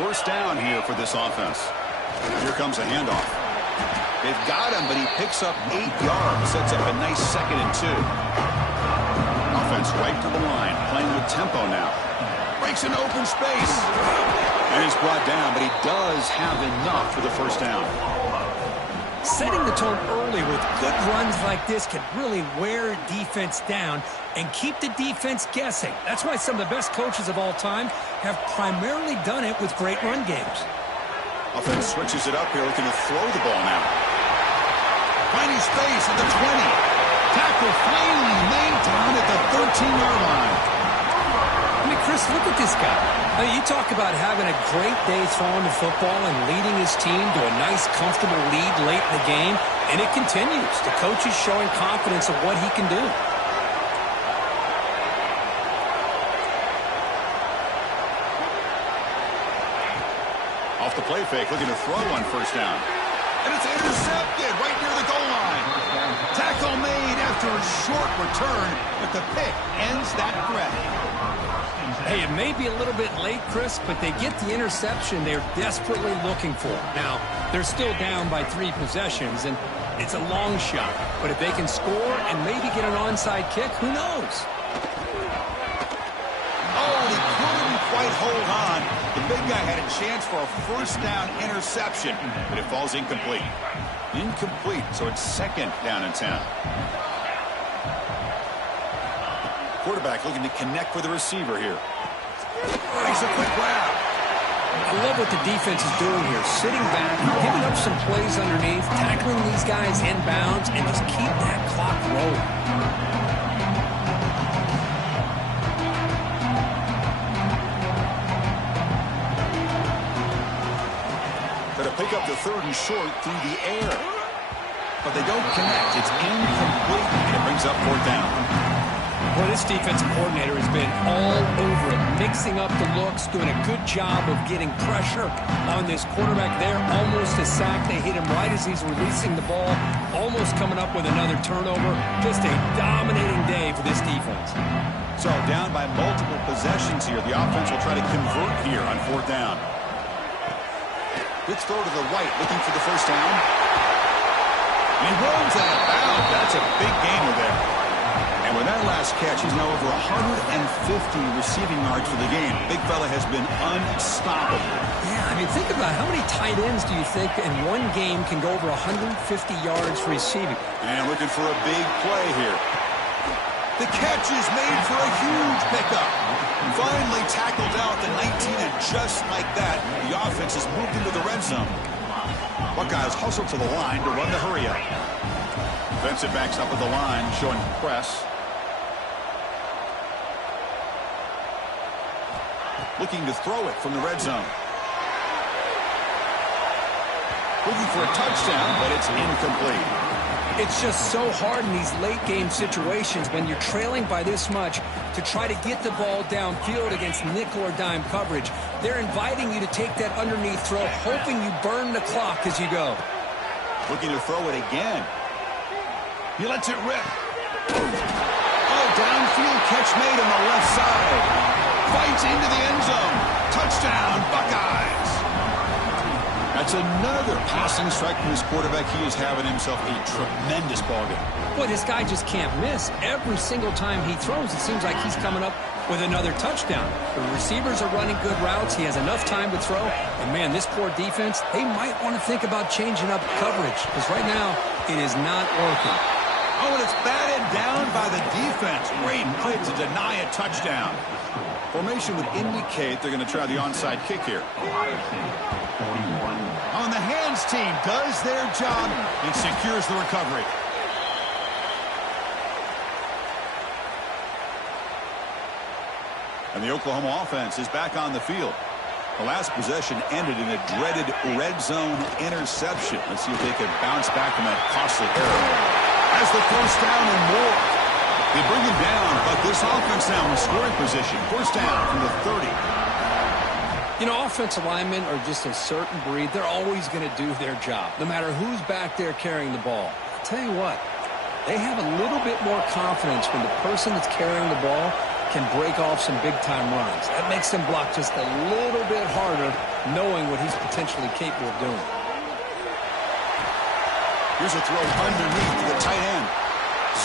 1st down here for this offense. Here comes a handoff. They've got him, but he picks up 8 yards. Sets up a nice 2nd and 2. Offense right to the line, playing with tempo now. Breaks an open space. And he's brought down, but he does have enough for the 1st down. Setting the tone early with good runs like this can really wear defense down and keep the defense guessing. That's why some of the best coaches of all time have primarily done it with great run games. Offense switches it up here, looking to throw the ball now. Finding space at the 20. Tackle finally made down at the 13-yard line. I mean, Chris, look at this guy. I mean, you talk about having a great day throwing the football and leading his team to a nice, comfortable lead late in the game, and it continues. The coach is showing confidence of what he can do. Off the play fake, looking to throw on 1st down. And it's intercepted right near the goal line. Tackle made after a short return, but the pick ends that threat. Hey, it may be a little bit late, Chris, but they get the interception they're desperately looking for. Now, they're still down by 3 possessions, and it's a long shot. But if they can score and maybe get an onside kick, who knows? Oh, he couldn't quite hold on. The big guy had a chance for a 1st down interception, but it falls incomplete. Incomplete, so it's 2nd down and 10. Quarterback looking to connect with the receiver here. Makes a quick grab. I love what the defense is doing here. Sitting back, giving up some plays underneath, tackling these guys inbounds, and just keep that clock rolling. To pick up the 3rd and short through the air. But they don't connect. It's incomplete, and it brings up 4th down. Well, this defensive coordinator has been all over it, mixing up the looks, doing a good job of getting pressure on this quarterback there. Almost a sack. They hit him right as he's releasing the ball, almost coming up with another turnover. Just a dominating day for this defense. So down by multiple possessions here. The offense will try to convert here on 4th down. Let's throw to the right, looking for the 1st down. And he rolls out of bounds. That's a big gainer there. And with that last catch, he's now over 150 receiving yards for the game. Big fella has been unstoppable. Yeah, I mean, think about how many tight ends do you think in one game can go over 150 yards receiving? And looking for a big play here. The catch is made for a huge pickup. Finally tackled out the 19, and just like that, the offense has moved into the red zone. Buckeyes hustle to the line to run the hurry up. Defensive backs up at the line, showing press. Looking to throw it from the red zone. Looking for a touchdown, but it's incomplete. It's just so hard in these late-game situations when you're trailing by this much to try to get the ball downfield against nickel or dime coverage. They're inviting you to take that underneath throw, hoping you burn the clock as you go. Looking to throw it again. He lets it rip. Oh, downfield catch made on the left side. Fights into the end zone. Touchdown, Buckeyes. That's another passing strike from his quarterback. He is having himself a tremendous ballgame. Boy, this guy just can't miss. Every single time he throws, it seems like he's coming up with another touchdown. The receivers are running good routes. He has enough time to throw. And, man, this poor defense, they might want to think about changing up coverage because right now it is not working. Oh, and it's batted down by the defense. Great play to deny a touchdown. Formation would indicate they're going to try the onside kick here. On the hand Browns team does their job and secures the recovery. And the Oklahoma offense is back on the field. The last possession ended in a dreaded red zone interception. Let's see if they can bounce back from that costly error. As the first down and more. They bring him down, but this offense now in scoring position. First down from the 30. You know, offensive linemen are just a certain breed. They're always going to do their job, no matter who's back there carrying the ball. I'll tell you what, they have a little bit more confidence when the person that's carrying the ball can break off some big-time runs. That makes them block just a little bit harder, knowing what he's potentially capable of doing. Here's a throw underneath to the tight end.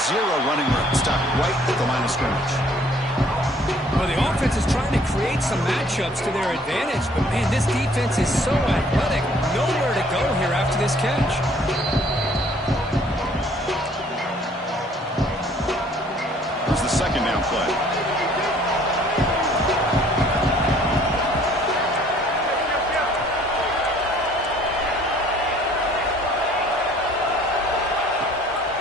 Zero running room. Stopped right at the line of scrimmage. Well, the offense is trying to create some matchups to their advantage, but, man, this defense is so athletic. Nowhere to go here after this catch. Here's the second down play.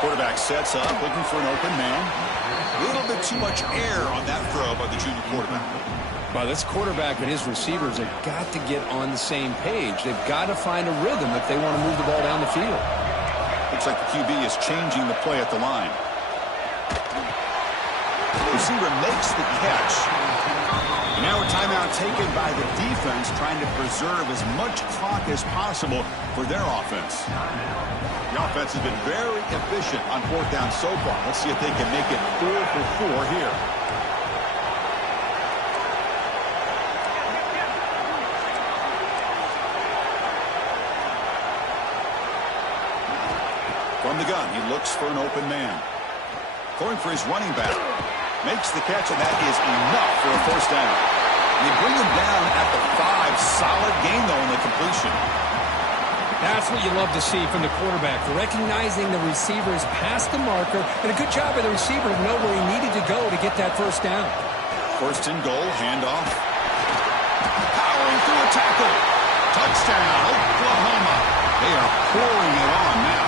Quarterback sets up, looking for an open man. A little bit too much air on that throw by the junior quarterback. Well, this quarterback and his receivers have got to get on the same page. They've got to find a rhythm if they want to move the ball down the field. Looks like the QB is changing the play at the line. Receiver makes the catch. And now a timeout taken by the defense, trying to preserve as much clock as possible for their offense. The offense has been very efficient on fourth down so far. Let's see if they can make it 4 for 4 here. From the gun, he looks for an open man. Going for his running back. Makes the catch, and that is enough for a first down. And they bring him down at the 5. Solid gain, though, in the completion. That's what you love to see from the quarterback, recognizing the receivers past the marker, and a good job by the receiver to know where he needed to go to get that first down. First and goal, handoff. Powering through a tackle. Touchdown, Oklahoma. They are pouring it on now.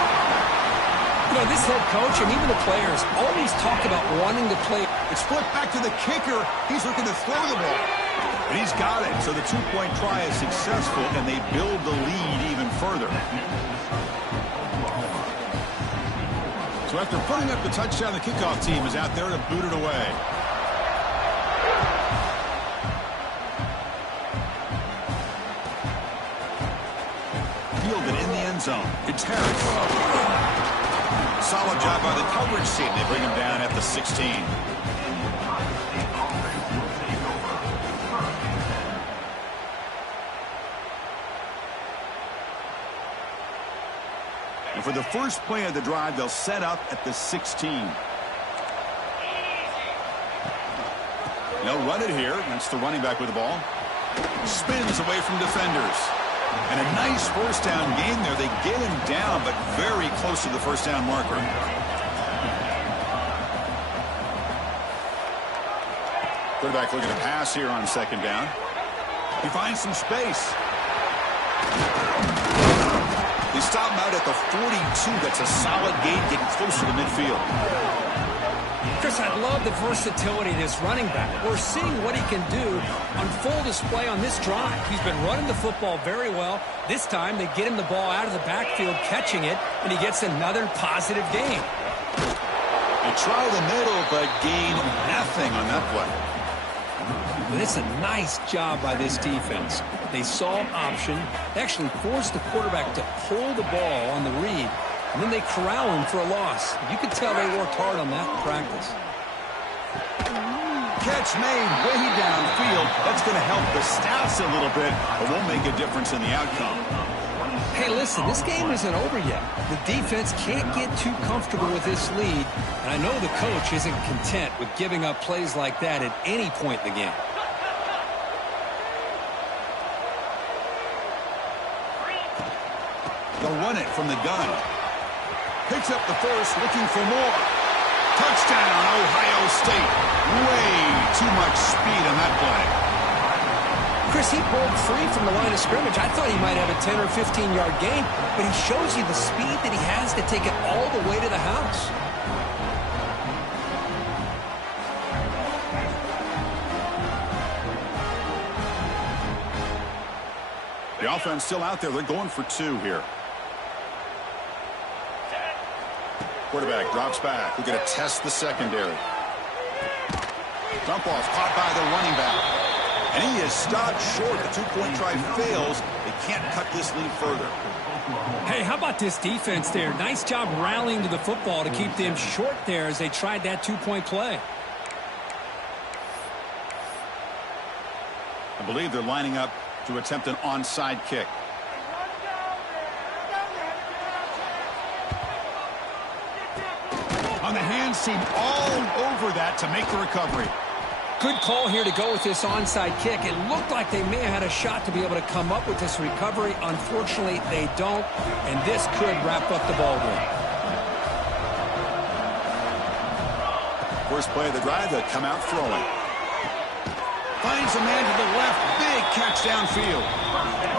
You know, this head coach and even the players always talk about wanting to play. It's flipped back to the kicker. He's looking to throw the ball. And he's got it. So the two-point try is successful, and they build the lead even further. So after putting up the touchdown, the kickoff team is out there to boot it away. Fielded in the end zone. It's Harris. Solid job by the coverage team. They bring him down at the 16. And for the first play of the drive, they'll set up at the 16. They'll run it here. That's the running back with the ball. Spins away from defenders. And a nice first down gain there. They get him down, but very close to the first down marker. Quarterback looking to pass here on second down. He finds some space. They stop him out at the 42. That's a solid gain, getting closer to midfield. Chris, I love the versatility of this running back. We're seeing what he can do on full display on this drive. He's been running the football very well. This time, they get him the ball out of the backfield, catching it, and he gets another positive gain. They try the middle, but gain nothing on that play. But it's a nice job by this defense. They saw option. They actually forced the quarterback to pull the ball on the read, and then they corral him for a loss. You could tell they worked hard on that in practice. Catch made way downfield. That's going to help the stats a little bit, but won't make a difference in the outcome. Hey, listen, this game isn't over yet. The defense can't get too comfortable with this lead, and I know the coach isn't content with giving up plays like that at any point in the game. They'll run it from the gun. Picks up the first, looking for more. Touchdown, Ohio State. Way too much speed on that play. Chris, he broke free from the line of scrimmage. I thought he might have a 10 or 15-yard gain, but he shows you the speed that he has to take it all the way to the house. The offense still out there. They're going for 2 here. Quarterback drops back. We're going to test the secondary. Dump off caught by the running back. And he is stopped short. The two-point try fails. They can't cut this lead further. Hey, how about this defense there? Nice job rallying to the football to keep them short there as they tried that two-point play. I believe they're lining up to attempt an onside kick. On the hands seam all over that to make the recovery. Good call here to go with this onside kick. It looked like they may have had a shot to be able to come up with this recovery. Unfortunately, they don't, and this could wrap up the ball game. First play of the drive, they come out throwing. Finds a man to the left. Big catch downfield.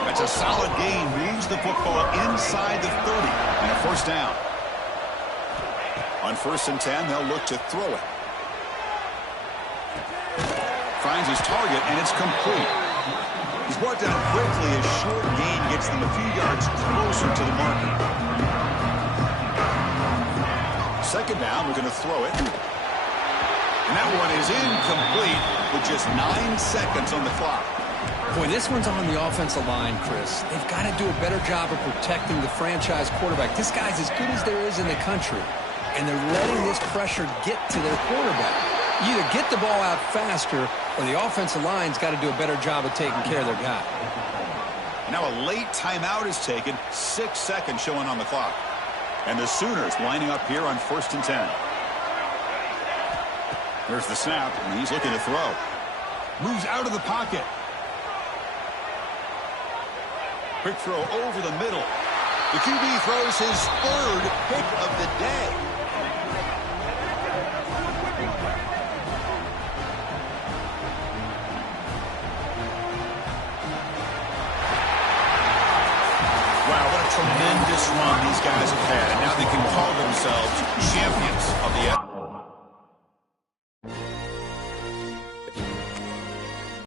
That's a solid gain. Moves the football inside the 30 and a first down. On 1st and 10, they'll look to throw it. Finds his target, and it's complete. He's brought down quickly. A short gain gets them a few yards closer to the marker. 2nd down, we're going to throw it. And that one is incomplete with just 9 seconds on the clock. Boy, this one's on the offensive line, Chris. They've got to do a better job of protecting the franchise quarterback. This guy's as good as there is in the country, and they're letting this pressure get to their quarterback. You either get the ball out faster, or the offensive line's got to do a better job of taking care of their guy. Now a late timeout is taken. 6 seconds showing on the clock. And the Sooners lining up here on 1st and 10. There's the snap, and he's looking to throw. Moves out of the pocket. Quick throw over the middle. The QB throws his 3rd pick of the day. Wow, what a tremendous run these guys have had. And now they can call themselves champions of the